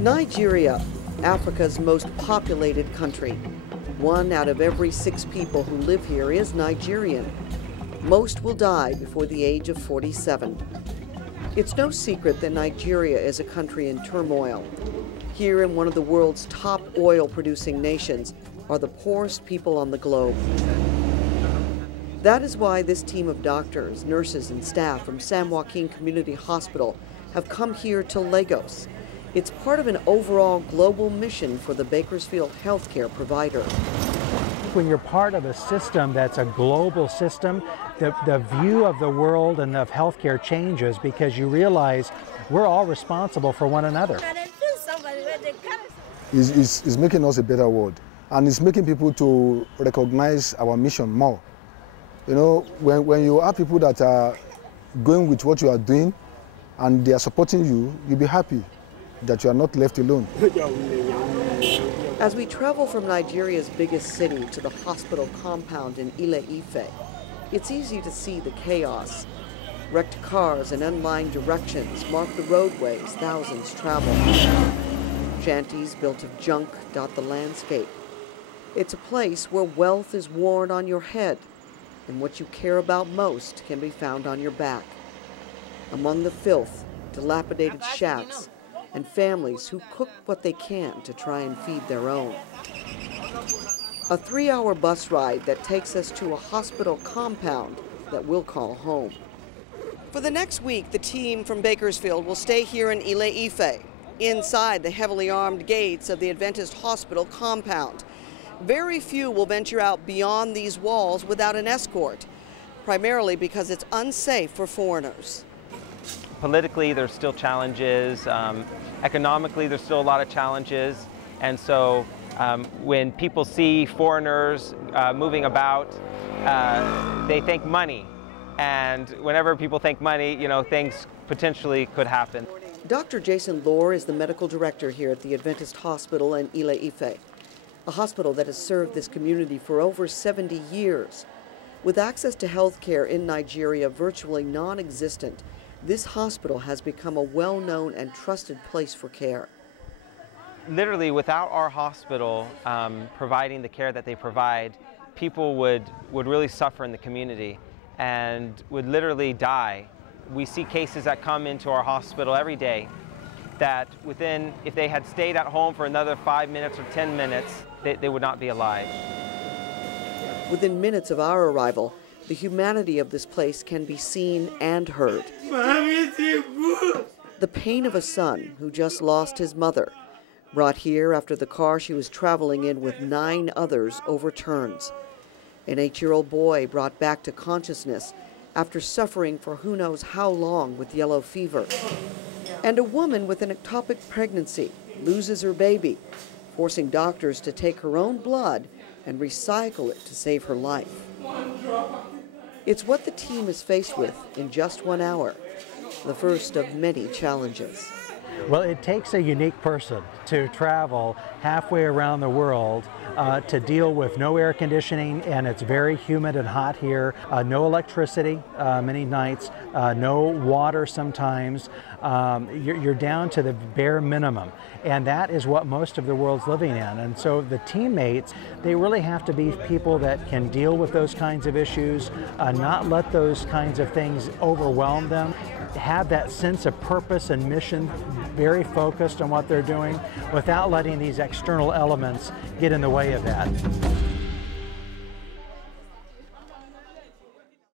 Nigeria, Africa's most populated country. 1 out of every 6 people who live here is Nigerian. Most will die before the age of 47. It's no secret that Nigeria is a country in turmoil. Here in one of the world's top oil-producing nations are the poorest people on the globe. That is why this team of doctors, nurses, and staff from San Joaquin Community Hospital have come here to Lagos. It's part of an overall global mission for the Bakersfield healthcare provider. When you're part of a system that's a global system, the view of the world and of healthcare changes because you realize we're all responsible for one another. It's making us a better world, and it's making people to recognize our mission more. You know, when you have people that are going with what you are doing and they are supporting you, you'll be happy that you are not left alone. As we travel from Nigeria's biggest city to the hospital compound in Ile-Ife, it's easy to see the chaos. Wrecked cars and unlined directions mark the roadways thousands travel. Shanties built of junk dot the landscape. It's a place where wealth is worn on your head, and what you care about most can be found on your back. Among the filth, dilapidated shacks, and families who cook what they can to try and feed their own. A 3-hour bus ride that takes us to a hospital compound that we'll call home. For the next week, the team from Bakersfield will stay here in Ile-Ife, inside the heavily armed gates of the Adventist Hospital compound. Very few will venture out beyond these walls without an escort, primarily because it's unsafe for foreigners. Politically, there's still challenges. Economically, there's still a lot of challenges. And so when people see foreigners moving about, they think money. And whenever people think money, you know, things potentially could happen. Dr. Jason Lohr is the medical director here at the Adventist Hospital in Ile-Ife, a hospital that has served this community for over 70 years. With access to health care in Nigeria virtually non-existent, this hospital has become a well-known and trusted place for care. Literally, without our hospital providing the care that they provide, people would really suffer in the community and would literally die. We see cases that come into our hospital every day that if they had stayed at home for another 5 minutes or 10 minutes, they would not be alive. Within minutes of our arrival, the humanity of this place can be seen and heard. The pain of a son who just lost his mother, brought here after the car she was traveling in with 9 others overturns. An 8-year-old boy brought back to consciousness after suffering for who knows how long with yellow fever. And a woman with an ectopic pregnancy loses her baby, forcing doctors to take her own blood and recycle it to save her life. It's what the team is faced with in just 1 hour, the first of many challenges. Well, it takes a unique person to travel halfway around the world to deal with no air conditioning, and it's very humid and hot here, no electricity many nights, no water sometimes. You're down to the bare minimum, and that is what most of the world's living in. And so the teammates, they really have to be people that can deal with those kinds of issues, not let those kinds of things overwhelm them, have that sense of purpose and mission, very focused on what they're doing, without letting these external elements get in the way of that.